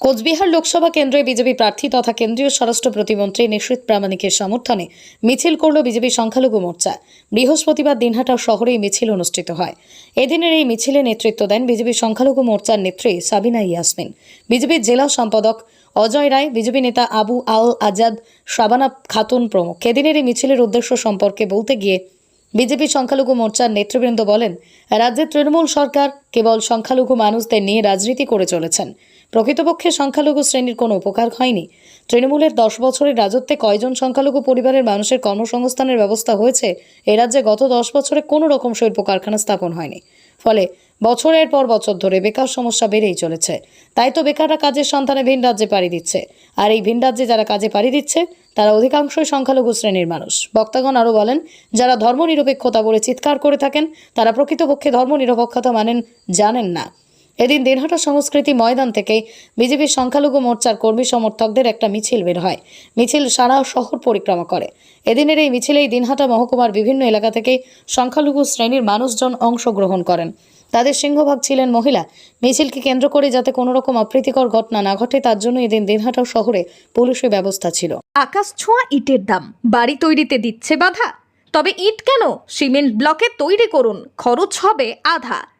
কোচবিহার লোকসভা কেন্দ্রে বিজেপি প্রার্থী তথা কেন্দ্রীয় স্বরাষ্ট্র প্রতিমন্ত্রী নিশীথ প্রামাণিকের সমর্থনে মিছিল করল বিজেপি সংখ্যালঘু মোর্চা। বৃহস্পতিবার দিনহাটা শহরে মিছিল অনুষ্ঠিত হয়। এদিনের এই মিছিলে নেতৃত্ব দেন বিজেপি সংখ্যালঘু মোর্চার নেত্রী সাবিনা ইয়াসমিন। বিজেপির জেলা সম্পাদক অজয় রায়, বিজেপি নেতা আবু আল আজাদ, শাবানা খাতুন প্রমুখ। এদিনের এই মিছিলের উদ্দেশ্য সম্পর্কে বলতে গিয়ে বিজেপি সংখ্যালঘু মোর্চার নেতৃবৃন্দ বলেন রাজ্যের তৃণমূল সরকার কেবল সংখ্যালঘু মানুষদের নিয়ে রাজনীতি করে চলেছেন। প্রকৃতপক্ষে সংখ্যালঘু শ্রেণির কোনো উপকার হয়নি। তৃণমূলের দশ বছরের রাজত্বে কয়জন সংখ্যালঘু পরিবারের মানুষের কর্মসংস্থানের ব্যবস্থা হয়েছে, এ রাজ্যে গত দশ বছরে কোনো রকম শিল্প কারখানা স্থাপন হয়নি। ফলে বছরের পর বছর ধরে বেকার সমস্যা বেড়েই চলেছে। তাই তো বেকাররা কাজের সন্ধানে ভিন রাজ্যে পাড়ি দিচ্ছে। আর এই ভিন রাজ্যে যারা কাজে পাড়ি দিচ্ছে, তারা অধিকাংশই সংখ্যালঘু শ্রেণির মানুষ। বক্তাগণ আরও বলেন, যারা ধর্মনিরপেক্ষতা বলে চিৎকার করে থাকেন, তারা প্রকৃতপক্ষে ধর্মনিরপেক্ষতা মানেন, জানেন না। এদিন দিনহাটা সংস্কৃতি ময়দান থেকে বিজেপির সংখ্যালঘু মোর্চার কর্মী সমর্থকদের একটা মিছিল বের হয়। মিছিল সারা শহর পরিক্রমা করে। এদিনের এই মিছিলেই দিনহাটা মহকুমার বিভিন্ন এলাকা থেকে সংখ্যালঘু শ্রেণির মানুষজন অংশগ্রহণ করেন। তাদের সিংহভাগ ছিলেন মহিলা। মিছিলকে কেন্দ্র করে যাতে কোনো রকম অপ্রীতিকর ঘটনা না ঘটে, তার জন্য এদিন দিনহাটা শহরে পুলিশের ব্যবস্থা ছিল। আকাশ ছোঁয়া ইটের দাম। বাড়ি তৈরিতে দিচ্ছে বাধা। তবে ইট কেন? সিমেন্ট ব্লকে তৈরি করুন। খরচ হবে আধা।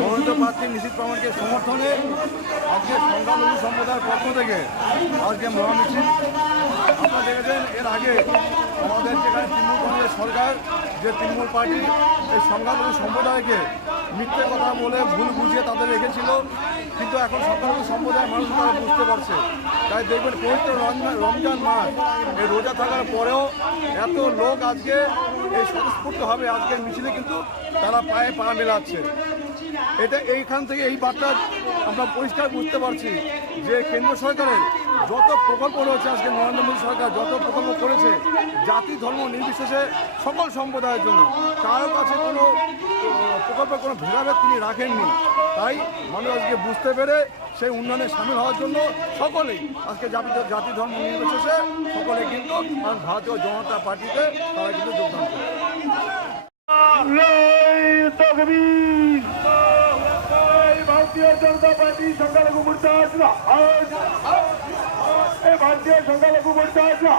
মনোনীত প্রার্থী নিশীত প্রমাণকে সমর্থনে আজকে সংখ্যালঘু সম্প্রদায়ের পক্ষ থেকে আজকে মহামিছিল। আপনারা দেখেছেন, এর আগে আমাদের যেখানে তৃণমূল কংগ্রেস সরকার, যে তৃণমূল পার্টি, এই সংখ্যালঘু সম্প্রদায়কে মিথ্যে কথা বলে ভুল বুঝিয়ে তাদের রেখেছিল, কিন্তু এখন সংখ্যালঘু সম্প্রদায়ের মানুষ তারা বুঝতে পারছে। তাই দেখবেন, পবিত্র রমজান মাস, এই রোজা থাকার পরেও এত লোক আজকে এই স্বতঃস্ফূর্তভাবে আজকের মিছিলে কিন্তু তারা পায়ে পা মেলাচ্ছে। এটা এইখান থেকে এই বার্তা আমরা পরিষ্কার বুঝতে পারছি যে কেন্দ্র সরকারের যত প্রকল্প রয়েছে আজকে নরেন্দ্র মোদী সরকার যত প্রকল্প করেছে জাতি ধর্ম নির্বিশেষে সকল সম্প্রদায়ের জন্য কারও কাছে কোনো আহ, প্রকল্পের কোনো ভেদাভেদ তিনি রাখেননি। তাই মানুষ আজকে বুঝতে পেরে সেই উন্নয়নে সামিল হওয়ার জন্য সকলেই আজকে জাতি জাতি ধর্ম নির্বিশেষে সকলে কিন্তু ভারতীয় জনতা পার্টিতে তারা কিন্তু যোগদান করে তকবীর ভারতীয় জনতা পার্টি সংখ্যালঘু মোর্চা আসলো এই ভারতীয় সংখ্যালঘু মোর্চা আসলো